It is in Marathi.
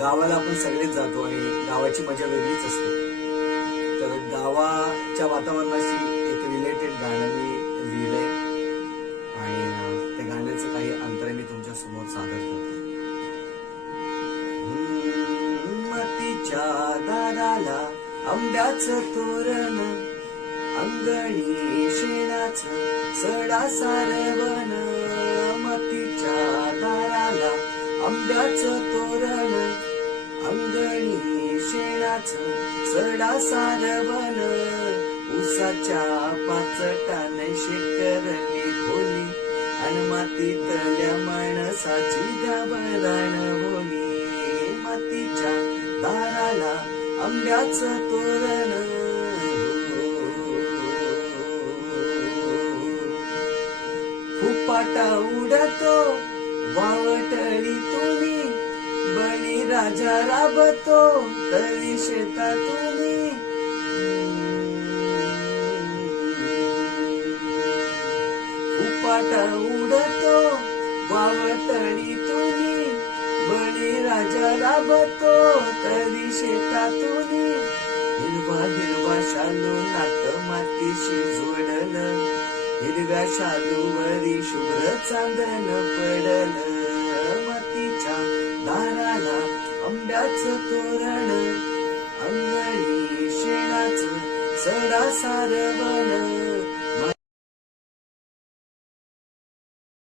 गावाला आपण सगळेच जातो आणि गावाची मजा वेगळीच असते. तर गावाच्या वातावरणाशी एक रिलेटेड गाणं मी लिहिलंय आणि त्या गाण्याचं काही अंतरे मी तुमच्या समोर सादर करतो. मातीच्या दाराला आंब्याचं तोरण, अंगणी शेणाचं सडा सारवण. मातीच्या दाराला आंब्याचं तोरण, अंगणी शेणाचं सडा सारवण. उसाच्या पाचटाने शेकरली खोली, आणि मातीतल्या माणसाची गाभराण बोली. मातीच्या दाराला आंब्याचं तोरण, फुपाटा उडतो वावटळी तुम्ही, बळी राजा राबतो तळी शेतातूनी. फुपाटा उडतो वावटळी तुम्ही, बळी राजा राबतो तळी शेतातूनी. हिरवा हिरवा शालू नात मातीशी जोडलं, हिरव्या शालूवरी शुभ्र चांदण पडलं. मातीच्या दाराला आंब्याचं तोरण, अंगणी शेणाचं सडा सारवण.